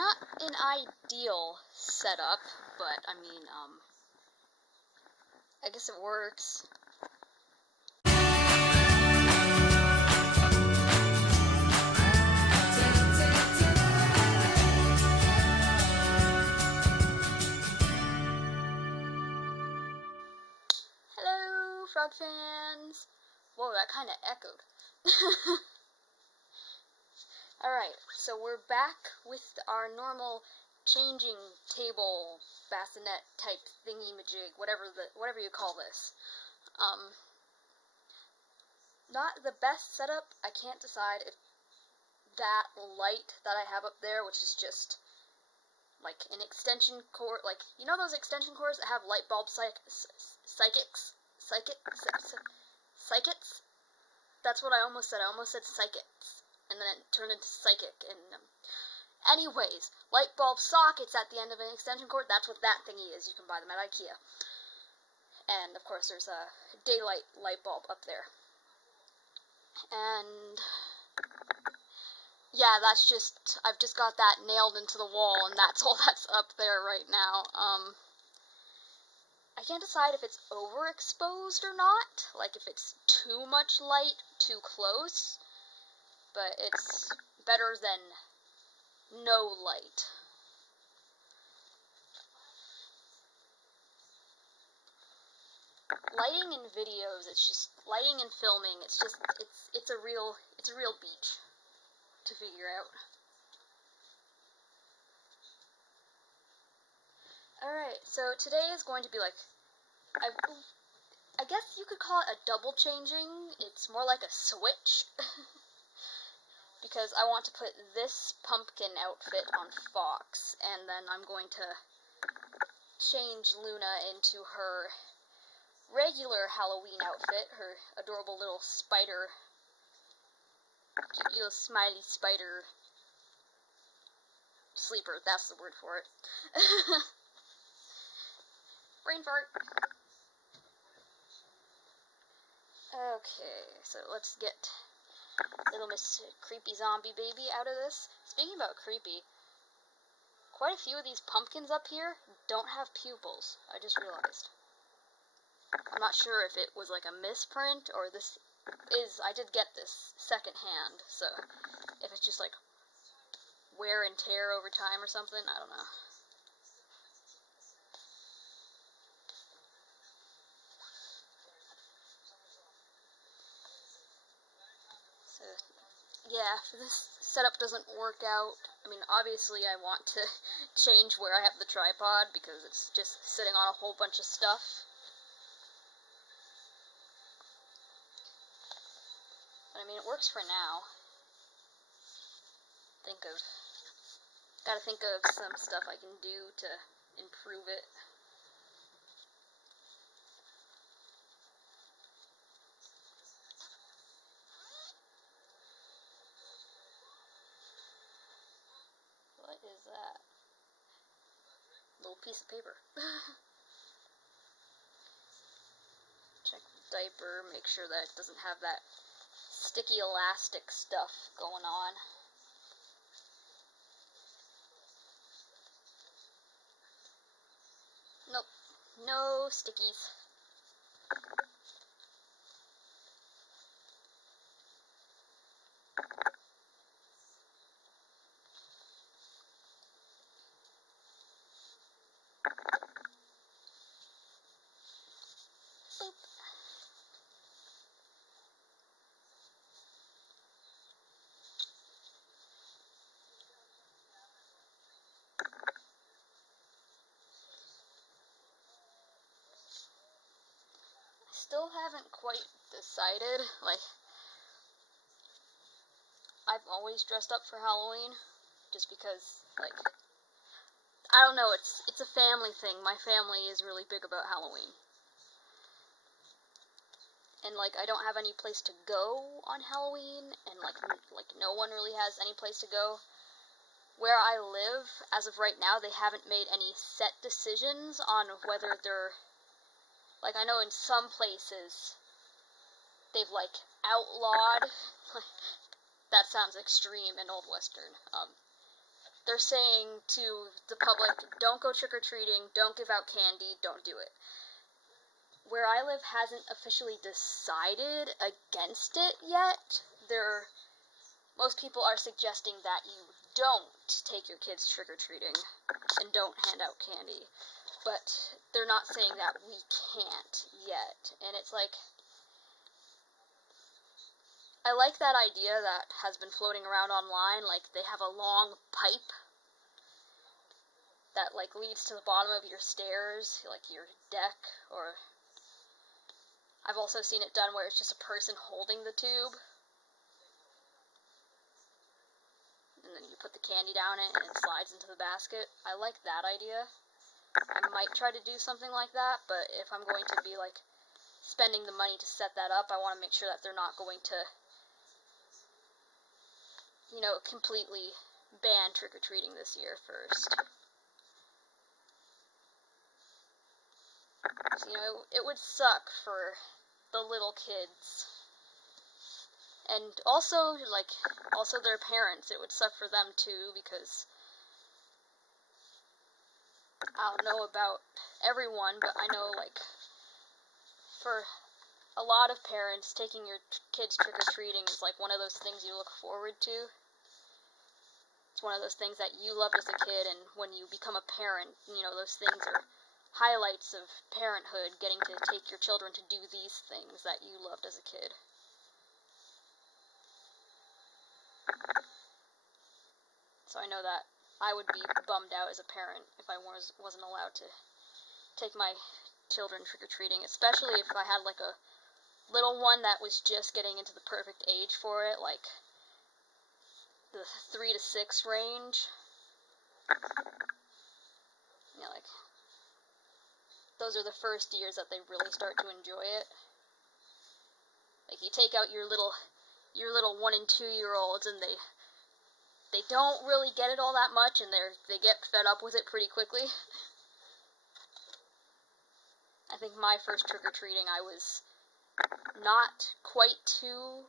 Not an ideal setup, but I mean, I guess it works. Hello, Frog fans! Whoa, that kind of echoed. Alright, so we're back with our normal changing table bassinet type thingy-majig, whatever you call this. Not the best setup. I can't decide if that light that I have up there, which is just like an extension cord, like, you know those extension cords that have light bulb psychics? That's what I almost said. I almost said psychics, and then it turned into psychic. And anyways, light bulb sockets at the end of an extension cord. That's what that thingy is. You can buy them at IKEA. And of course, there's a daylight light bulb up there. And yeah, I've just got that nailed into the wall, and that's all that's up there right now. I can't decide if it's overexposed or not, like if it's too much light, too close, but it's better than no light. Lighting in videos, lighting and filming, it's a real beach to figure out. Alright, so today is going to be like, I guess you could call it a double changing. It's more like a switch. Because I want to put this pumpkin outfit on Fox, and then I'm going to change Luna into her regular Halloween outfit, her adorable little spider, cute little smiley spider sleeper, that's the word for it. Brain fart. Okay, so let's get little Miss Creepy Zombie Baby out of this. Speaking about creepy, quite a few of these pumpkins up here don't have pupils. I just realized. I'm not sure if it was like a misprint or I did get this secondhand, so if it's just like wear and tear over time or something, I don't know. So, yeah, if this setup doesn't work out, I mean, obviously I want to change where I have the tripod because it's just sitting on a whole bunch of stuff. But I mean, it works for now. Gotta think of some stuff I can do to improve it. What is that? Little piece of paper. Check the diaper, make sure that it doesn't have that sticky elastic stuff going on. Nope, no stickies. Boop. Still haven't quite decided, like, I've always dressed up for Halloween, just because, like, I don't know, it's a family thing. My family is really big about Halloween. And, like, I don't have any place to go on Halloween, and, like no one really has any place to go. Where I live, as of right now, they haven't made any set decisions on whether they're, like, I know in some places, they've, like, outlawed, that sounds extreme and old western, they're saying to the public, don't go trick-or-treating, don't give out candy, don't do it. Where I live hasn't officially decided against it yet. Most people are suggesting that you don't take your kids trick-or-treating and don't hand out candy. But they're not saying that we can't yet. And it's like, I like that idea that has been floating around online, like they have a long pipe that like leads to the bottom of your stairs, like your deck, or I've also seen it done where it's just a person holding the tube. And then you put the candy down it and it slides into the basket. I like that idea. I might try to do something like that, but if I'm going to be like spending the money to set that up, I want to make sure that they're not going to, completely ban trick-or-treating this year first. So, it would suck for the little kids. And also their parents. It would suck for them too, because I don't know about everyone, but I know, for a lot of parents, taking your kids trick-or-treating is, one of those things you look forward to. It's one of those things that you loved as a kid, and when you become a parent, those things are highlights of parenthood, getting to take your children to do these things that you loved as a kid. So I know that I would be bummed out as a parent if I wasn't allowed to take my children trick-or-treating, especially if I had, a little one that was just getting into the perfect age for it, the 3 to 6 range. Those are the first years that they really start to enjoy it. You take out your little 1 and 2 year olds, and they don't really get it all that much, and they get fed up with it pretty quickly. I think my first trick-or-treating, I was not quite 2.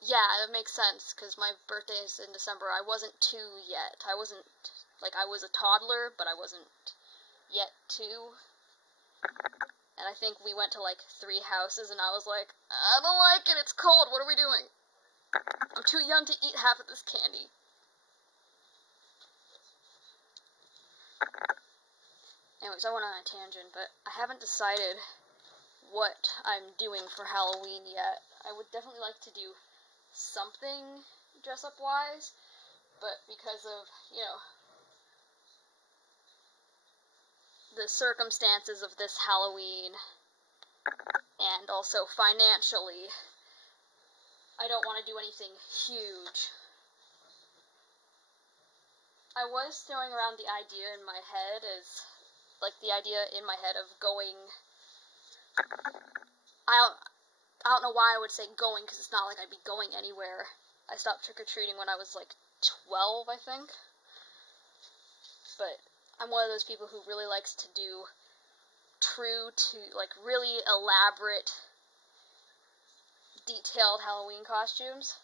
Yeah, that makes sense, because my birthday is in December. I wasn't 2 yet. I wasn't, I was a toddler, but I wasn't yet 2. And I think we went to, 3 houses, and I was like, I don't like it, it's cold, what are we doing? I'm too young to eat half of this candy. Anyways, I went on a tangent, but I haven't decided what I'm doing for Halloween yet. I would definitely like to do something dress-up wise, but because of, the circumstances of this Halloween, and also financially, I don't want to do anything huge. I was throwing around the idea in my head of going, I don't know why I would say going, because it's not like I'd be going anywhere. I stopped trick-or-treating when I was 12, I think. But I'm one of those people who really likes to do true to, really elaborate, detailed Halloween costumes.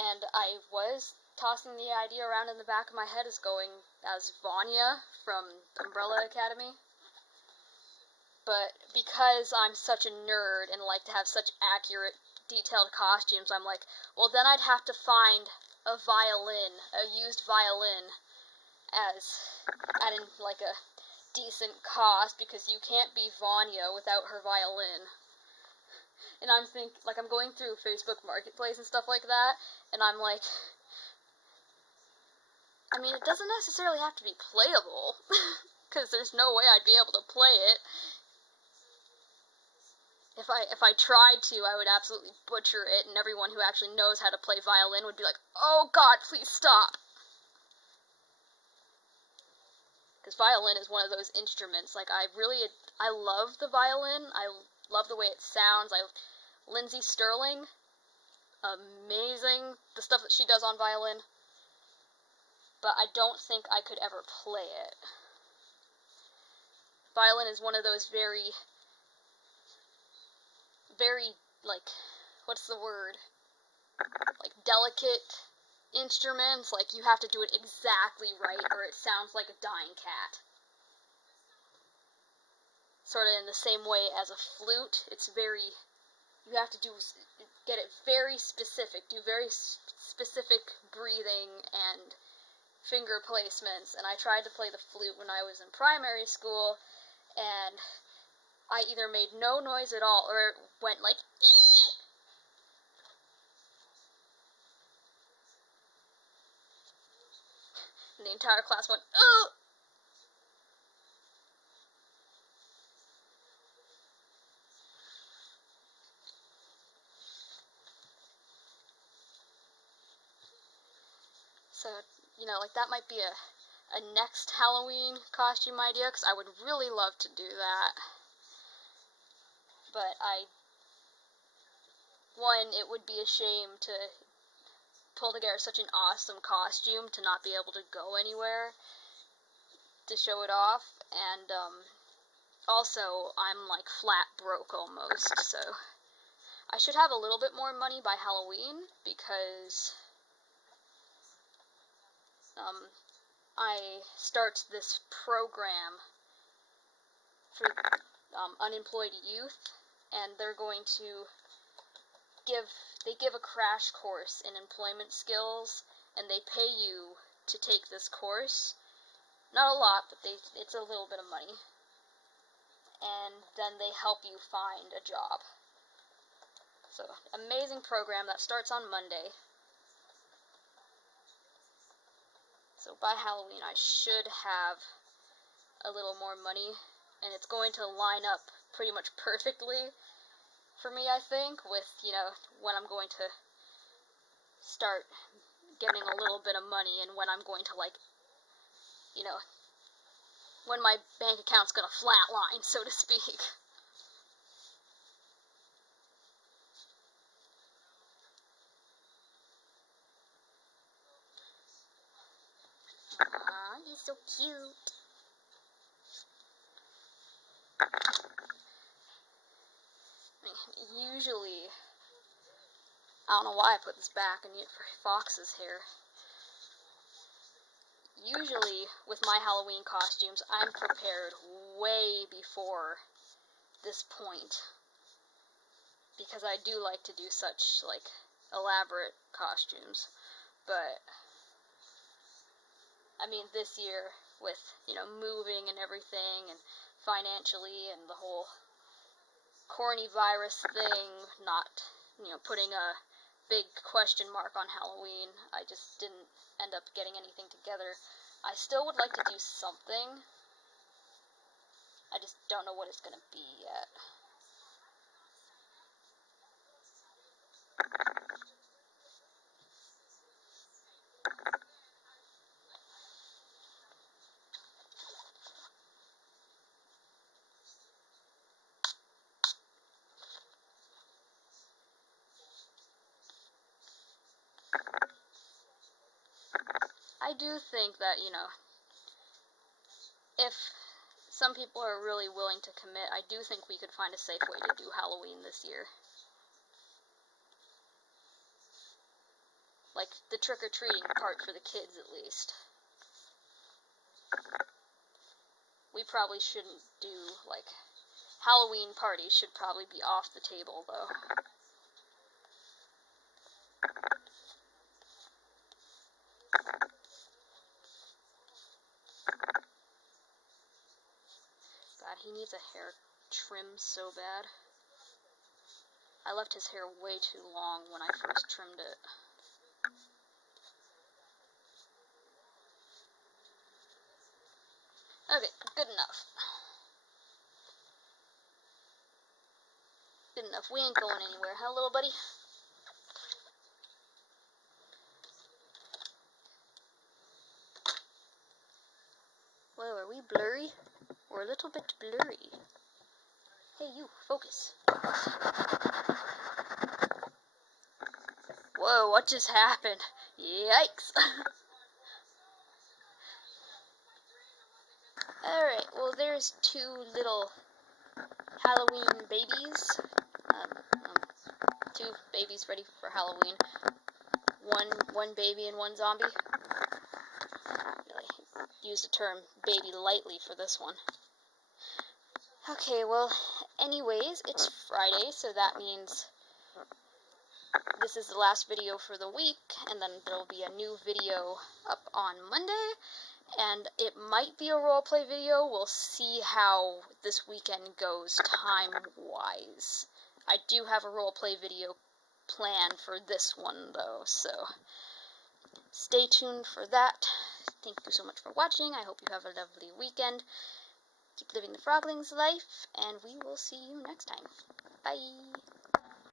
And I was tossing the idea around in the back of my head as going as Vanya from Umbrella Academy. But because I'm such a nerd and like to have such accurate, detailed costumes, I'm like, well, then I'd have to find a used violin, at a decent cost, because you can't be Vanya without her violin. And I'm going through Facebook Marketplace and stuff like that, and I'm like, I mean, it doesn't necessarily have to be playable, because there's no way I'd be able to play it. If I tried to, I would absolutely butcher it, and everyone who actually knows how to play violin would be like, oh god, please stop! Because violin is one of those instruments, I love the violin, I love the way it sounds. Lindsay Sterling, amazing, the stuff that she does on violin, but I don't think I could ever play it. Violin is one of those very, what's the word? Delicate instruments, like, you have to do it exactly right, or it sounds like a dying cat. Sort of in the same way as a flute, you have to get it very specific, do very specific breathing and finger placements, and I tried to play the flute when I was in primary school, and I either made no noise at all, or it went like, and the entire class went, oh! So, like, that might be a next Halloween costume idea, because I would really love to do that. But it would be a shame to pull together such an awesome costume to not be able to go anywhere to show it off, and also I'm like flat broke almost, so I should have a little bit more money by Halloween, because I start this program for unemployed youth, and they're going to give a crash course in employment skills, and they pay you to take this course. Not a lot, but it's a little bit of money. And then they help you find a job. So, amazing program that starts on Monday. So by Halloween I should have a little more money, and it's going to line up pretty much perfectly for me, I think, with, when I'm going to start getting a little bit of money, and when I'm going to, when my bank account's gonna flatline, so to speak. Aw, he's so cute. Usually, I don't know why I put this back and for Fox's hair. Usually, with my Halloween costumes, I'm prepared way before this point, because I do like to do such, elaborate costumes. But, I mean, this year, with, moving and everything, and financially, and the whole corny virus thing, not, putting a big question mark on Halloween, I just didn't end up getting anything together. I still would like to do something. I just don't know what it's gonna be yet. I do think that, if some people are really willing to commit, I do think we could find a safe way to do Halloween this year. Like, the trick-or-treating part for the kids, at least. We probably shouldn't do, Halloween parties should probably be off the table, though. God, he needs a hair trim so bad. I left his hair way too long when I first trimmed it. Okay, good enough. Good enough. We ain't going anywhere, huh, little buddy? Whoa, are we blurry? We're a little bit blurry. Hey, you, focus. Whoa, what just happened? Yikes. Alright, well, there's two little Halloween babies. Two babies ready for Halloween. one baby and one zombie. Really use the term baby lightly for this one. Okay, well, anyways, it's Friday, so that means this is the last video for the week, and then there'll be a new video up on Monday, and it might be a roleplay video. We'll see how this weekend goes time-wise. I do have a roleplay video planned for this one, though, so stay tuned for that. Thank you so much for watching. I hope you have a lovely weekend. Keep living the frogling's life, and we will see you next time. Bye!